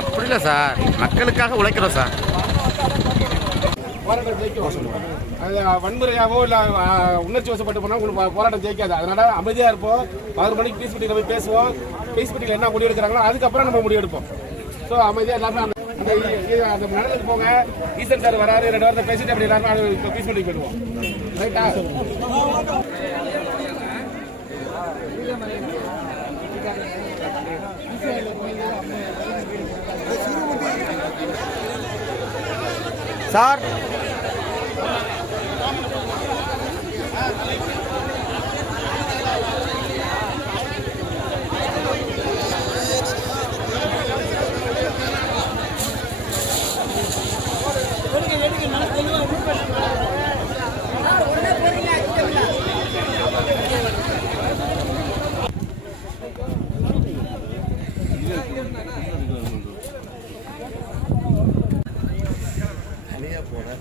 அப்படி இல்லை சார். மக்களுக்காக உழைக்கிறோம் சார். போராட்டம் ஜெயிக்கும். அது வன்முறையாவோ இல்லை உணர்ச்சி வசப்பட்டு போனால் உங்களுக்கு போராட்டம் ஜெயிக்காது. அதனால அமைதியாக இருப்போம். பதினொரு மணிக்கு பீஸ் மீட்டிங்கில் போய் பேசுவோம். பீஸ் மீட்டிங்கில் என்ன முடிவு எடுக்கிறாங்களோ அதுக்கப்புறம் நம்ம முடிவு எடுப்போம். ஸோ அமைதியாக எல்லாமே அந்த அந்த நடந்துட்டு போங்க. ஈசன் சார் வராரு ரெண்டு வாரத்தை பேசிட்டு அப்படி எல்லாருமே பீஸ் மீட்டிங் போயிடுவோம். ரைட்டா স্যার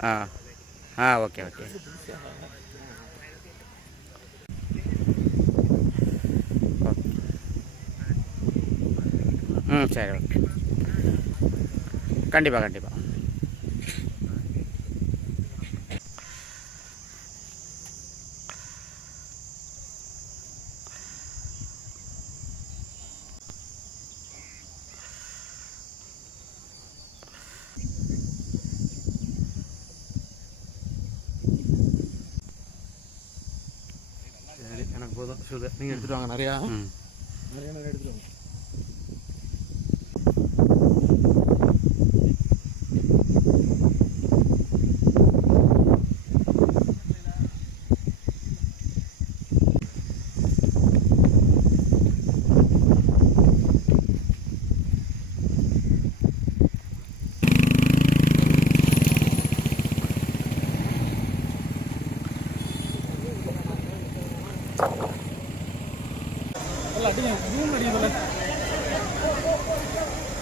ஆ. ஆ ஓகே ஓகே. ம் சரி ஓகே. கண்டிப்பாக கண்டிப்பாக சுகர் நீங்கள் எடுத்துட்டு வாங்க நிறையா. நிறைய நிறைய எடுத்துட்டு வாங்க.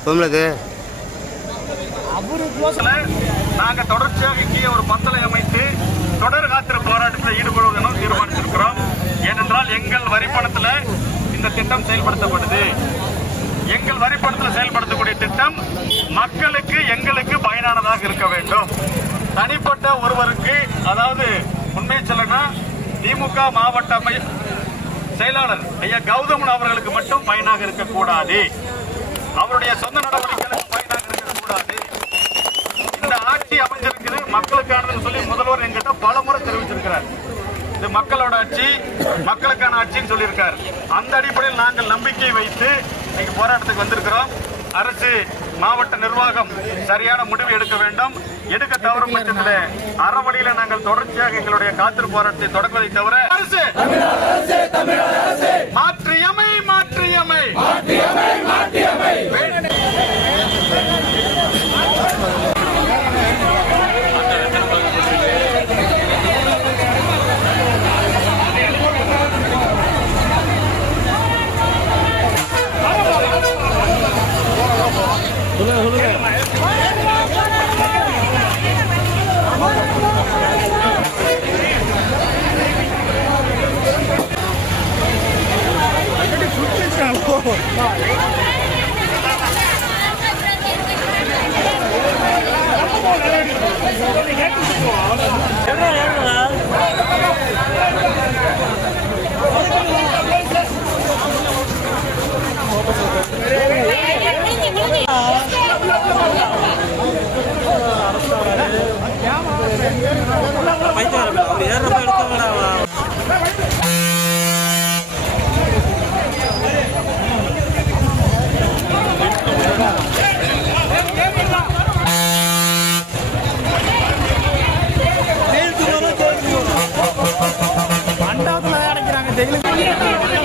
பொம்பளுக்கு? நாங்க தொடர்ச்சியாக இங்கே ஒரு பந்தலை அமைத்து தொடர் காத்திர போராட்டத்தில் ஈடுபடுவதெனும் தீர்மானித்திருக்கிறோம். ஏனென்றால் எங்கள் வரிப்பணத்துல இந்த திட்டம் செயல்படுத்தப்படுது எங்கள் வரிப்பணத்தில் செயல்படுத்தக்கூடிய திட்டம் மக்களுக்கு எங்களுக்கு பயனானதாக இருக்க வேண்டும். தனிப்பட்ட ஒருவருக்கு அதாவது உண்மை சொல்லனா திமுக மாவட்ட அமை- செயலாளர் ஐயா கௌதமன் அவர்களுக்கு மட்டும் பயனாக இருக்கக்கூடாது. அவருடைய சொந்த நடவடிக்கைகளுக்கு பயனாக இருக்கக்கூடாது. இந்த ஆட்சி அமைஞ்சிருக்கிறது மக்களுக்கானதுன்னு சொல்லி முதல்வர் எங்கிட்ட பல முறை தெரிவிச்சிருக்கிறார் இது மக்களோட ஆட்சி மக்களுக்கான ஆட்சின்னு சொல்லியிருக்கார். அந்த அடிப்படையில் நாங்கள் நம்பிக்கை வைத்து இன்னைக்கு போராட்டத்துக்கு வந்திருக்கிறோம். அரசு மாவட்ட நிர்வாகம் சரியான முடிவு எடுக்க வேண்டும். எடுக்க தவறும் பட்சத்தில் அறவழியில நாங்கள் தொடர்ச்சியாக எங்களுடைய காத்திரு போராட்டத்தை தொடங்குவதை தவிர மாற்றியமை 这个不正常。எங்களுக்கு